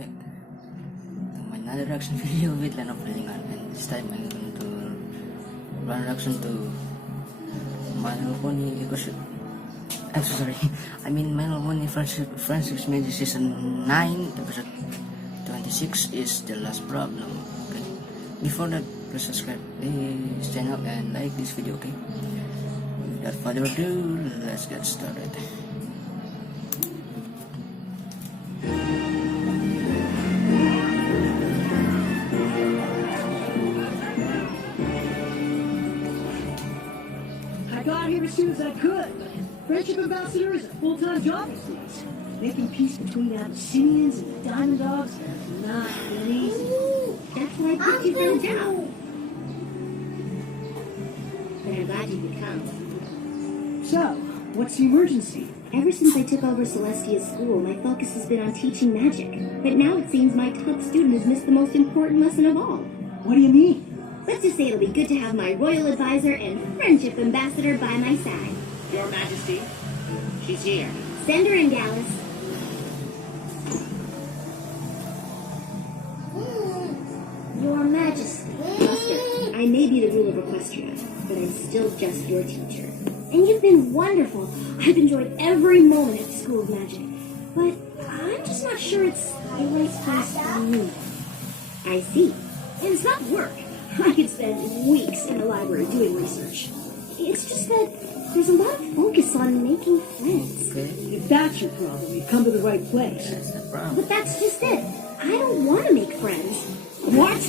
back to my another reaction video with LeandroBrony, and this time I'm going to run reaction to LeandroBrony because I'm so sorry. I mean LeandroBrony Friendships Magic Season 9 episode 26 is the last problem. Okay. Before that, please subscribe this channel and like this video. Okay. Without further ado, let's get started. I got here as soon as I could. Friendship ambassador is a full-time job these days. Making peace between Abyssinians and the Diamond Dogs is not that easy. That's why I put you friends out. But I'm glad you could come. So, what's the emergency? Ever since I took over Celestia's school, my focus has been on teaching magic. But now it seems my top student has missed the most important lesson of all. What do you mean? Let's just say it'll be good to have my royal advisor and friendship ambassador by my side. Your Majesty, she's here. Send her in, Gallus. Your Majesty. Master, I may be the ruler of Equestria, but I'm still just your teacher. And you've been wonderful. I've enjoyed every moment at the School of Magic. But I'm just not sure it's the right place for me. I see. And it's not work. I could spend weeks in the library doing research. It's just that there's a lot of focus on making friends. Okay. If that's your problem, you've come to the right place. That's the problem. But that's just it. I don't want to make friends. What?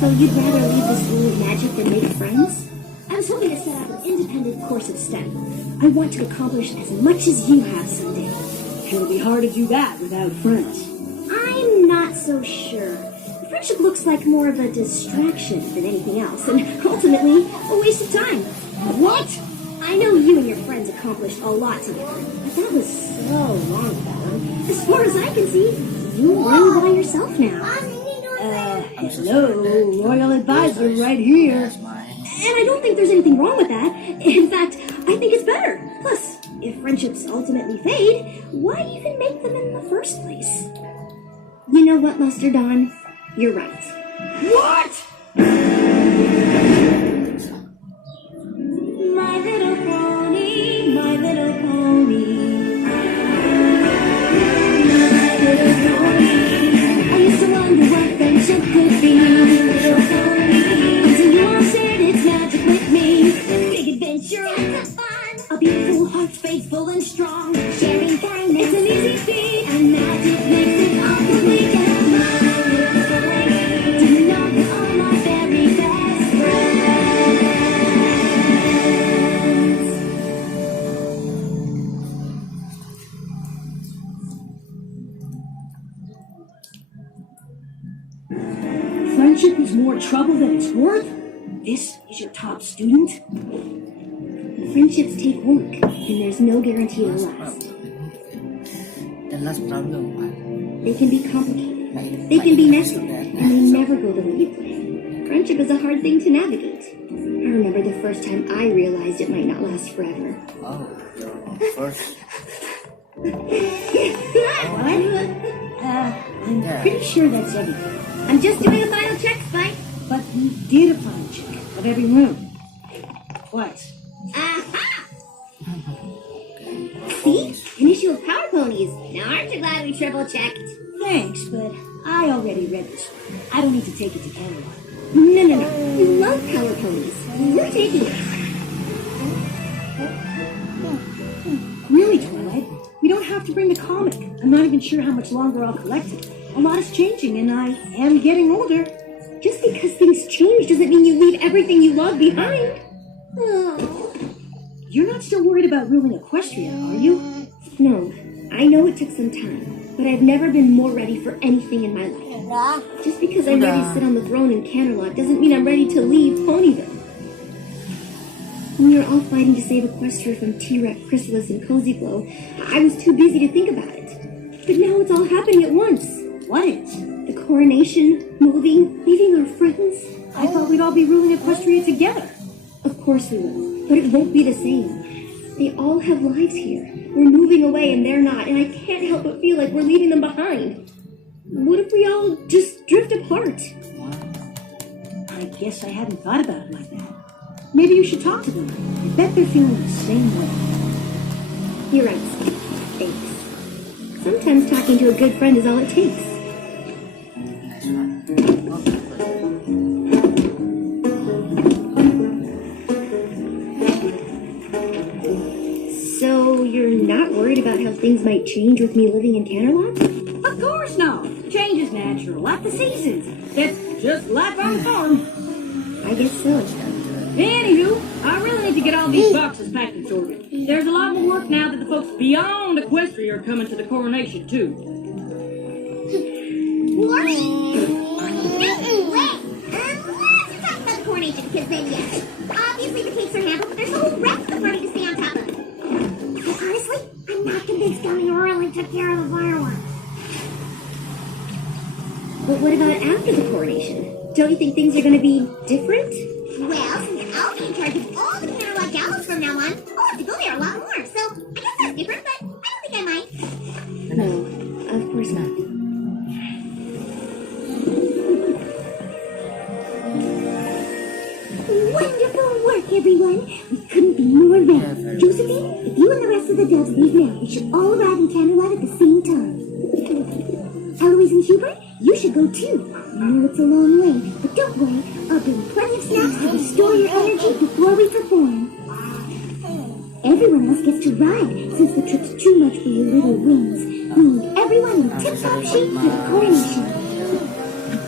So you'd rather leave the School of Magic than make friends? I was hoping to set up an independent course of study. I want to accomplish as much as you have someday. It'll be hard to do that without friends. I'm not so sure. Friendship looks like more of a distraction than anything else, and ultimately, a waste of time. What? I know you and your friends accomplished a lot together, but that was so long ago. As far as I can see, you're running by yourself now. Hello, royal advisor right here. That's mine. And I don't think there's anything wrong with that. In fact, I think it's better. Plus, if friendships ultimately fade, why even make them in the first place? You know what, Master Don? You're right. What? My little pony, my little pony. My little pony. I used to wonder what friendship could be. Little pony. Until you all shared its magic with me. Big adventure, lots of fun. A beautiful heart, faithful and strong. Sharing kindness, it's an easy feat. And magic makes it all complete. My little pony. Do you know you are my very best friends? Friendship is more trouble than it's worth? This is your top student? Friendships take work, and there's no guarantee it'll last. The last problem, man. They can be complicated, they can be messy, and they never go the way you plan. Friendship is a hard thing to navigate. I remember the first time I realized it might not last forever. Oh, your first. I'm pretty sure that's everything. I'm just doing a final check, Spike. But we did a final check of every room. Twice. Aha! See? Initial of power ponies. Now aren't you glad we triple-checked? Thanks, but I already read this one. I don't need to take it to Canada. No. You love power ponies. We're taking it. Really, Twilight? We don't have to bring the comic. I'm not even sure how much longer I'll collect it. A lot is changing, and I am getting older. Just because things change doesn't mean you leave everything you love behind. Oh. You're not still worried about ruling Equestria, are you? No, I know it took some time, but I've never been more ready for anything in my life. Just because I'm ready to sit on the throne in Camelot doesn't mean I'm ready to leave Ponyville. When we were all fighting to save Equestria from T-Rex, Chrysalis, and Cozy Glow, I was too busy to think about it. But now it's all happening at once. What is? The coronation, moving, leaving our friends. I thought we'd all be ruling Equestria together. Of course we will, but it won't be the same. They all have lives here. We're moving away and they're not, and I can't help but feel like we're leaving them behind. What if we all just drift apart? I guess I hadn't thought about it like that. Maybe you should talk to them. I bet they're feeling the same way. You're right, Steve. Thanks. Sometimes talking to a good friend is all it takes. Nice one. So, you're not worried about how things might change with me living in Canterlot? Of course not. Change is natural, like the seasons. That's just life on the farm. I guess so. Anywho, I really need to get all these boxes packed and sorted. There's a lot more work now that the folks beyond Equestria are coming to the coronation, too. Warning! Wait! Let's talk about the coronation, because then, yes, obviously the cakes are handled, but there's a whole rest of the party to stay on top of. But honestly, I'm not convinced Gummy really took care of the fireworks. But what about after the coronation? Don't you think things are going to be different? Well, since I'll be in charge of all the Canterlot gallows from now on, I'll have to go there a lot more. So, I guess that's different, but I don't think I mind. No, of course not. Wonderful work, everyone. We couldn't be more ready. Josephine, if you and the rest of the doves leave now, we should all arrive in Canterlot at the same time. Eloise and Hubert, you should go too. I know it's a long way, but don't worry. I'll bring plenty of snacks to restore your energy before we perform. Everyone else gets to ride, since the trip's too much for your little wings. We need everyone in tip-top shape for the coronation.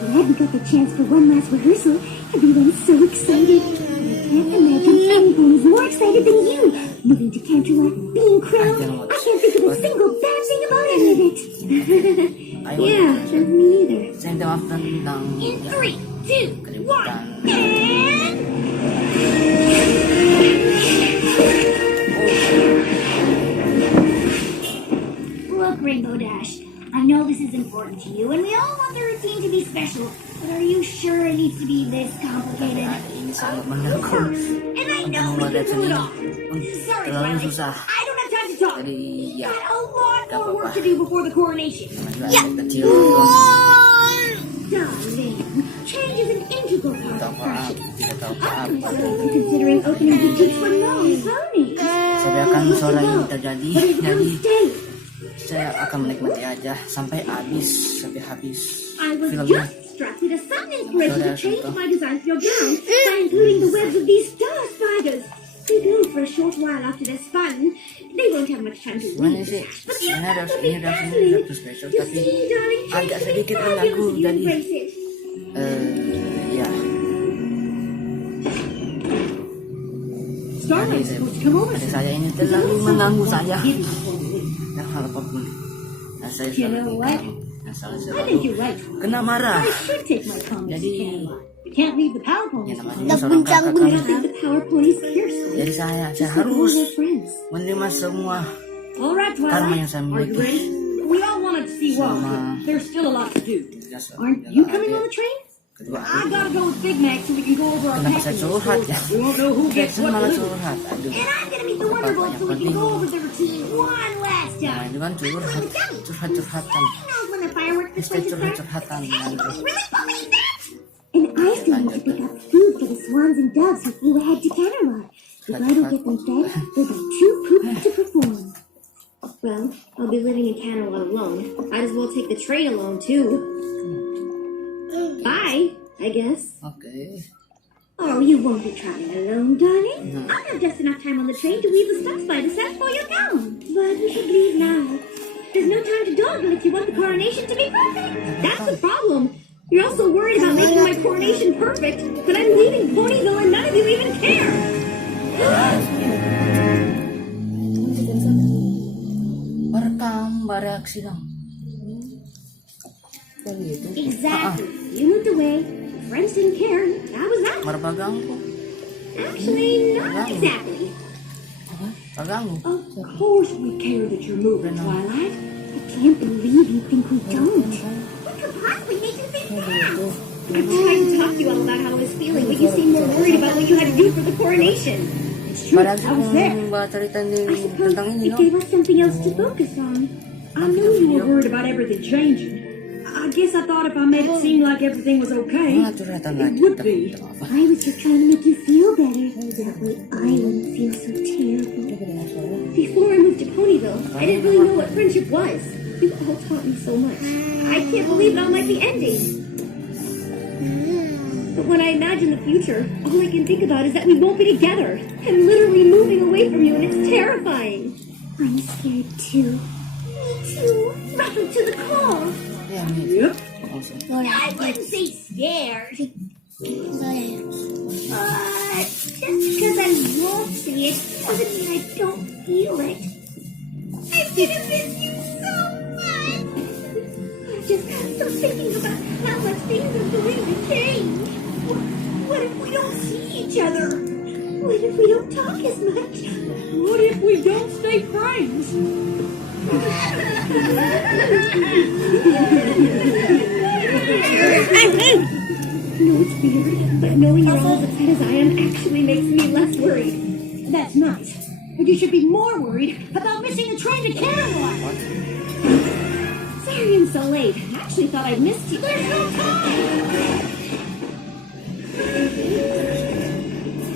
I'm glad we got the chance for one last rehearsal. Everyone's so excited. I can't imagine anyone is more excited than you. Moving to Canterlot, being crowned, I can't think of a single bad thing about any of it. Yeah, me either. Saya doakan tentang In 3, 2, 1, and... Look, Rainbow Dash, I know this is important to you, and we all want the routine to be special, but are you sure it needs to be this complicated? ini sangat mengganggu. And I know we can pull it off. Sorry, Terlalu Twilight, susah. I don't have time to talk. Jadi ya, Got a lot more work to do before the coronation. masalah kecil. Darling, change is an integral part Tahu of apa? fashion. Tidak tahu I'm apa. seriously considering opening boutiques for non-Brony. Saya akan suara ini terjadi. But it Jadi will stay. saya akan menikmati aja sampai habis I was filmnya. just struck with a sudden inspiration to Suara change contoh. my design for your gown by including the webs of these star spiders. They go for a short while after they're spun. They won't have much time to Sebenarnya weave. sih, But the ini effect will ini be rasanya fascinating. satu special, You tapi see, darling, change agak is sedikit fabulous mengganggu. if you Jadi embrace it. ya. Starlight's supposed to come over Adik soon. saya ini terlalu mengganggu saya. Ya hal apapun. Nah, saya You know selalu what? Nah, saya I think selalu you're right. kena marah. I should take my comments to Jadi Canterlot. You can't leave the power ya ponies. namanya seorang kakak I kan. don't think the power ponies care so. Jadi saya Just like all harus their friends. menerima semua All right, karma yang Twilight. saya Are you miliki. ready? We all wanted to see Walt, Selama- but there's still a lot to do. Ya, Aren't ya, you adik. coming on the train? Kedua I adik. gotta go with Big Mac so we can go over our Kenapa saya packing curhat list. ya? We won't know who gets Saya what malah delivered. curhat. Aduh. And I'm gonna meet the Wonderbolt so we can go over the routine one last Nah, time. itu kan curhat-curhatan. Who knows when the fireworks Mesti display starts? curhat-curhatan. Can you Aduh. really believe that? And I still need to pick up food for the swans and doves who flew ahead to Canterlot. If I don't get them fed, they'll be too pooped to perform. Well, I'll be living in Canterlot alone. Might as well take the train alone, too. Bye, I guess. Oke. Oh, you won't be traveling alone, darling. I'll have just enough time on the train to weave the star spider set for your gown. But we should leave now. There's no time to dawdle if you want the coronation to be perfect. That's the problem. You're also worried about making my coronation perfect, but I'm leaving Ponyville and none of you even care. Merekam, bereaksi dong. Kok gitu? Exactly. You moved away. Friends didn't care. That was that. Merbaganggu. Actually, not exactly. Paganggu. Of course we care that you're moving, Twilight. I can't believe you think we don't. What could possibly make you think that? I tried to talk to you all about how I was feeling, but you seemed more worried about what you had to do for the coronation. It's true. Padahal I was there. kung cerita I ni suppose tentang ini, it no? gave us something else to focus on. I knew you were worried about everything changing. I guess I thought if I made it seem like everything was okay, Mga curhatan it lagi. would be. I was just trying to make you feel better. That way I wouldn't feel so terrible. Before I moved to Ponyville, I didn't really know what friendship was. You all taught me so much. I can't believe it all might be ending. But when I imagine the future, all I can think about is that we won't be together. I'm literally moving away from you and it's terrifying. I'm scared too. Me too. Rattled to the core. Yeah, me. Yep. Also. I wouldn't say scared. But just because I won't see it doesn't mean I don't feel it. I'm gonna miss you so much. I just can't stop thinking about how much things are going to change. What if we don't see each other? What if we don't talk as much? What if we don't stay friends? No, it's weird, but knowing you're all as upset as I am actually makes me less worried. That's nice. But you should be more worried about missing the train to Camelot. Sorry I'm so late. I actually thought I'd missed you. There's no time!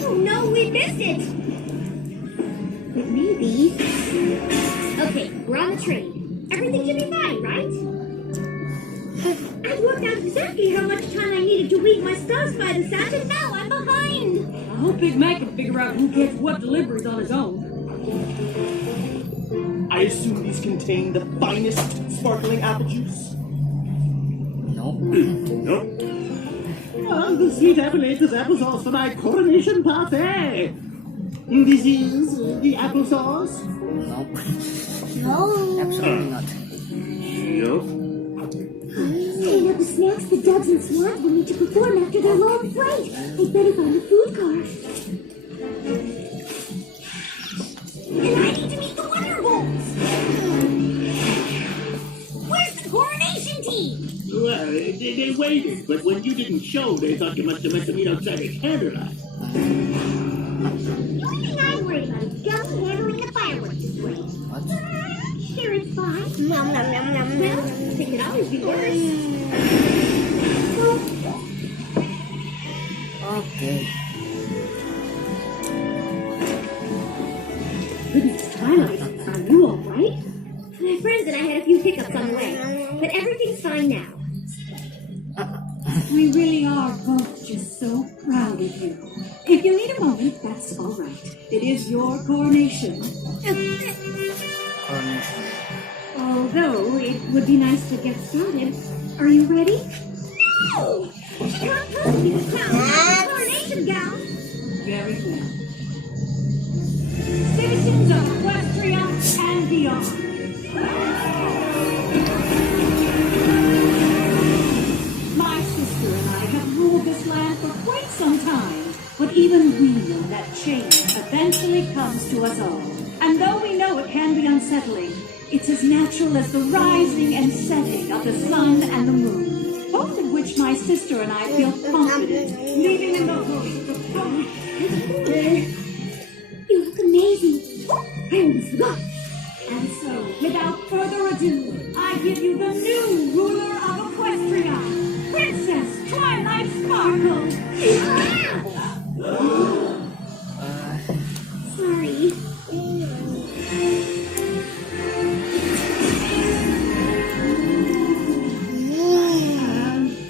Oh no, we missed it! But maybe... Okay, we're on the train. Everything should be fine, right? I worked out exactly how much time I needed to weed my stuffs by this after, and now I'm behind! I hope Big Mac can figure out who gets what deliveries on his own. I assume these contain the finest sparkling apple juice? No. Nope. The sweet apple ate this applesauce for my coronation party. This is the applesauce? No. No. Absolutely not. Yup. Saying up the snacks the Dubs and Swans will need to perform after their long flight. I'd better find the food car. And I need to meet the Wonderbolts. Where's the coronation team? Well, they waited, but when you didn't show, they thought you must have meant to meet outside the candlelight. The only thing I'm worried about is Gummy handling the fireworks this way. What? Sure, it's fine. Nom nom nom nom nom. It could always be worse. Okay. Goodness, Twilight, are you alright? My friends and I had a few hiccups on the way, but everything's fine now. We really are both just so proud of you. If you need a moment, that's all right. It is your coronation. Coronation. Although it would be nice to get started. Are you ready? No! She can't possibly be the crown without the coronation gown. Very well. Citizens of Equestria and beyond. My sister and I have ruled this land for quite some time, but even we know that change eventually comes to us all. And though we know it can be unsettling, it's as natural as the rising and setting of the sun and the moon, both of which my sister and I feel confident leaving in the hope of coming. You look amazing. I almost forgot. And so, without further ado, I give you the new ruler of Equestria, Princess Twilight Sparkle. Sorry.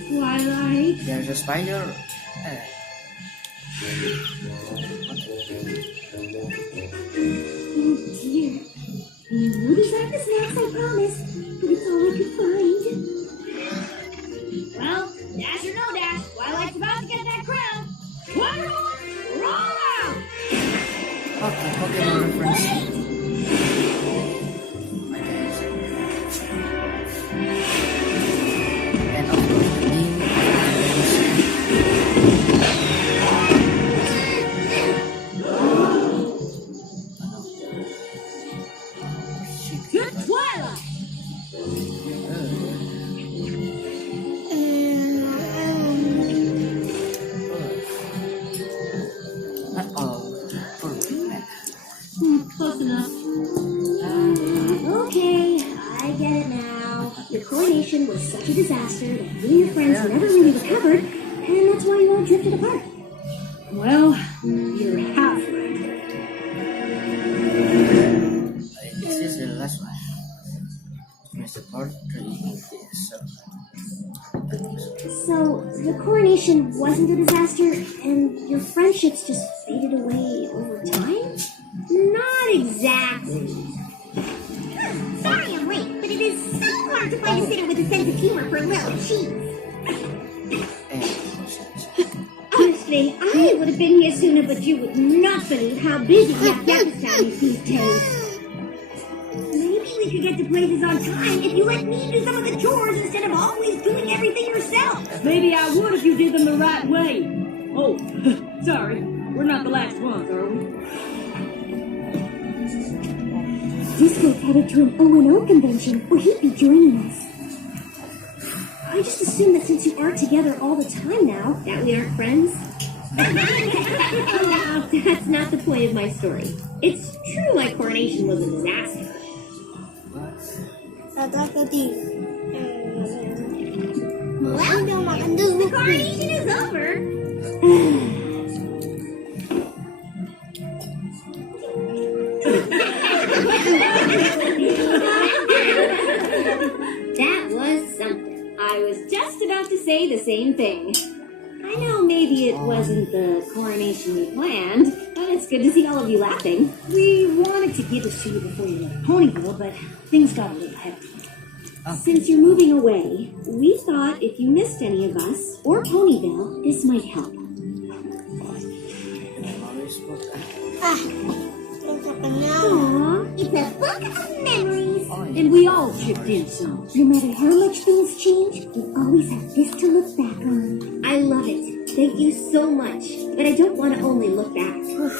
Twilight. There's a spider. Oh dear. You deserve the snacks, I promise, but it's all I could find. Well, dash or no dash, Twilight's about to get that crown. Wonderful, roll out! Okay, Pokemon reference. And of course the name. Good Twilight! Your coronation was such a disaster that you and your friends never really recovered, and that's why you all drifted apart. Well, you're half right. This is the last one. Mr. Part 3 is So, the coronation wasn't a disaster, and your friendships just faded away over time? Not exactly. Sorry I'm late, but it is so hard to find a sitter with a sense of humor for little cheese. Honestly, I would have been here sooner, but you would not believe how busy Afghanistan is these days. Maybe we could get to places on time if you let me do some of the chores instead of always doing everything yourself. Maybe I would if you did them the right way. Oh, sorry. We're not the last ones, are we? Disco's headed to an O&O convention, or he'd be joining us. I just assumed that since you are together all the time now, That we aren't friends? That's not the point of my story. It's true my coronation was a disaster. Well, the coronation is over. That was something. I was just about to say the same thing. I know maybe it wasn't the coronation we planned, but it's good to see all of you laughing. We wanted to give this to you before you left Ponyville, but things got a little heavy. since you're moving away, we thought if you missed any of us, or Ponyville, this might help. Aww, it's a book of memories. And we all chipped in some. No matter how much things change, we always have this to look back on. I love it. Thank you so much. But I don't want to only look back.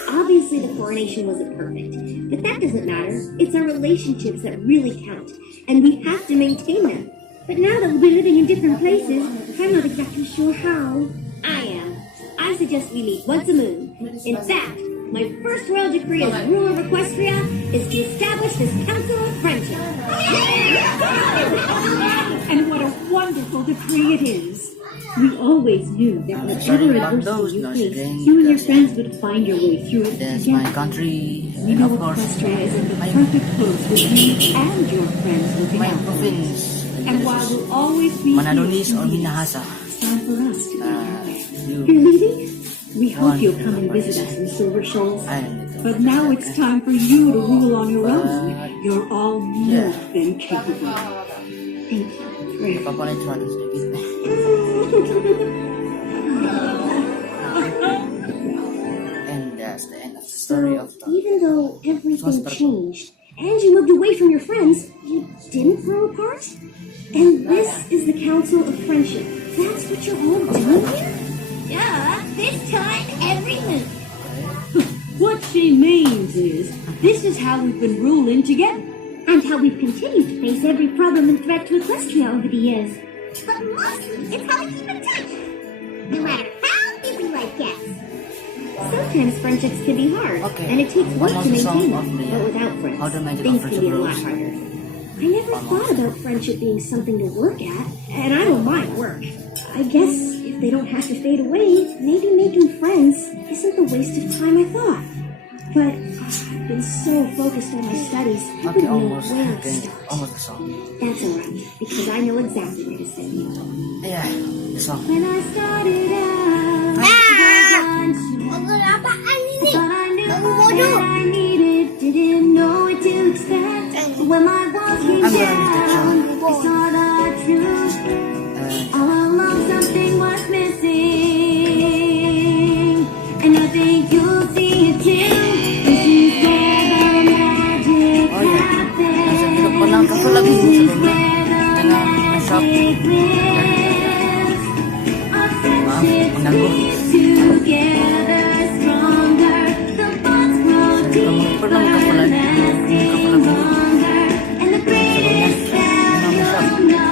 Obviously, the coronation wasn't perfect. But that doesn't matter. It's our relationships that really count. And we have to maintain them. But now that we'll be living in different places, I'm not exactly sure how. I am. I suggest we meet once a moon. In fact, my first royal decree as ruler of Equestria is to establish this Council of Friendship. And what a wonderful decree it is. We always knew that whatever adversity you faced, you and your friends would find your way through it That's together. my country, We and know of course, Equestria is in the my, perfect place with you and your friends looking my out for you. province. And while we'll always be Manadonis here, or Minahasa. it's time for us to be You're You leaving? We hope you'll come and visit us in Silver Shoals. and But now it's time for you to rule on your own. You're all more than capable. Thank you. Papalit sa atin sedikit. And that's the end of the story So, of the even though everything changed, and you moved away from your friends, you didn't grow apart? And this is the Council of Friendship. That's what you're all doing here? Yeah, this time every moon. What she means is, this is how we've been ruling together. And how we've continued to face every problem and threat to Equestria over the years. But mostly, it's how we keep in touch. No matter how busy life gets. Sometimes friendships can be hard, Okay. and it takes work Almost to the song maintain of them. the, But without friends, How the Magic things of can be a lot Friendship harder. I never thought about friendship being something to work at, and I don't mind work. I guess if they don't have to fade away, maybe making friends isn't the waste of time I thought. But I've been so focused on my studies, I Okay, wouldn't know almost, where to okay, start. almost the song. That's alright, because I know exactly where to send you. Yeah, the song. When I started out, I thought I knew what I needed, didn't know what to expect. But when my walls came I'm gonna miss that down, song. I saw the truth. All along something was missing, and I think you'll see it too. This is where the magic Oh yeah, happens. nasa bilog pa lang ako lagi This sa is lumi. where the Kaya na-shop. magic lives. Our friendship mengganggu. keeps together stronger. The bonds grow deeper, lasting longer. And the greatest spell Dari of film niya,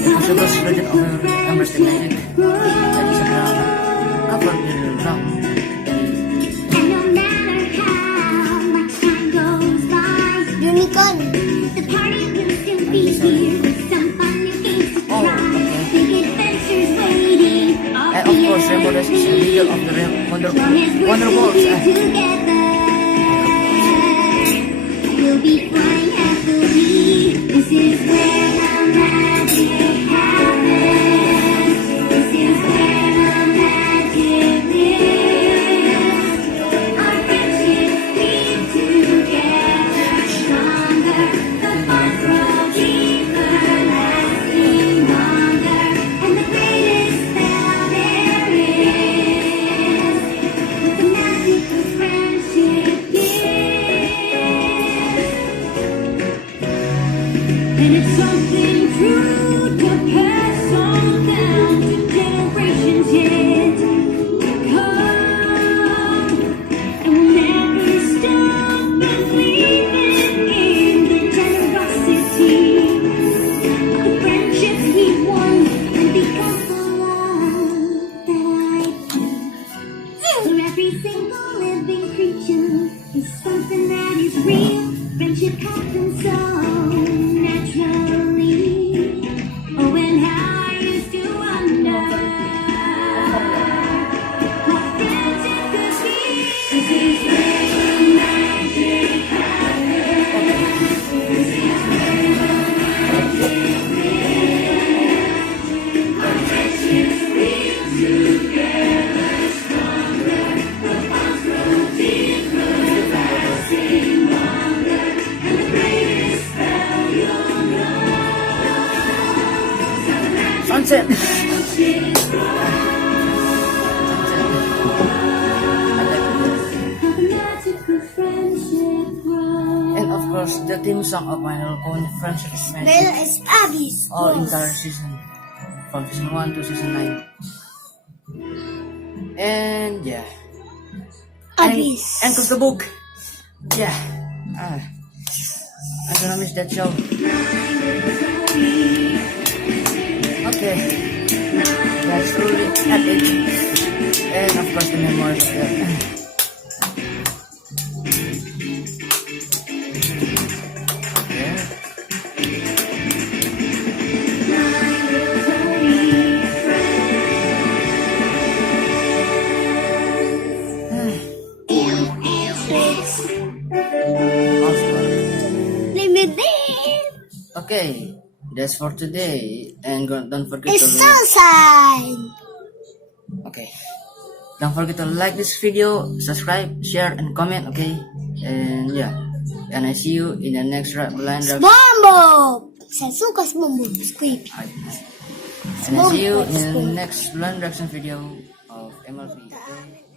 Impossible's version of Numbers the Magic. Jadi sa cover din lang. And no matter how much time goes by, Unicorn. the party will still be reveal of the Promise we're wonderful still here together. We'll be flying happily. This is where the magic happens. This is where the magic lives. Our friendships keep together stronger. The bonds grow deeper, lasting longer. And the greatest spell there is, what the magic of friendship gives. And it's something true to pass on down to generations yet to come. And we'll never stop believing in the generosity of the friendships we've won, and because the love that I feel for every single living creature is something that is real. Friendship happens so naturally. Oh, and how I used to wonder what friendship could be. This is where the magic happens. This is where the magic lives. Our friendships reach together stronger. The bonds grow deeper, lasting longer. And the greatest spell you'll know. sunset. And of course, the theme song of my own Friendship is Bella is Abby's. all entire season, from season 1 to season 9. And yeah, Abby's. end of the book. Yeah, I'm gonna miss that show. Okay, that's truly epic. And of course, the memoirs of that. Okay, that's for today, and don't forget It's to sunshine. okay, don't forget to like this video, subscribe, share, and comment. Okay, and yeah, and I see you in the next blind reaction. Bombo. Saya suka subscribe. And I see you in the next blind reaction video of MLB. Okay.